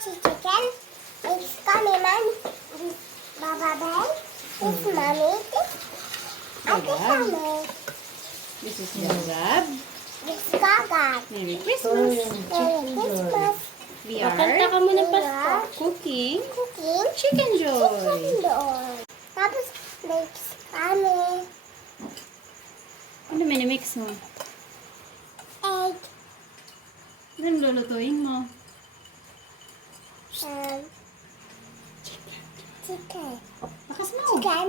chicken. It's coming, mommy. This Baba Bear. This mommy. This mommy. This is Gagab. This Gaga. Merry Christmas. Merry Christmas. We are Kanta ka muna Pasko. cooking Cooking. Chicken Joy. Doon. Tapos, next coming. Ano minimix mo? Egg. Ano lulutuin mo? Chicken. Bakas mo. Chicken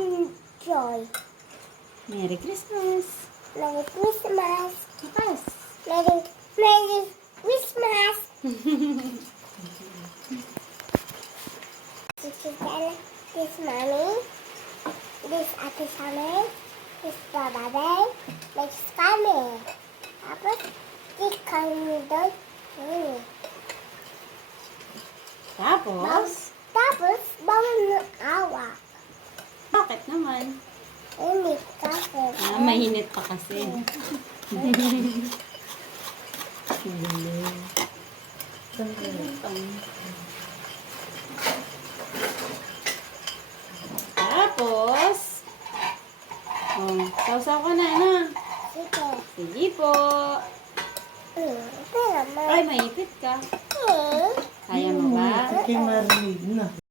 Joy. Merry Christmas. Merry Christmas. Bakas. Merry Christmas. Chicken. This mommy. This Ate Sammy. This Baba Bear. Next coming. Tapos, chicken doon. Tapos, Tapos, bawal ng awa. bakit naman? Init kasi. Mainit pa kasi. Tapos, sausaw ka na, ano? Sige. Sige po. Pero, Ay, maipit ka. eh, Kaya mo ba? Chicken marinade na.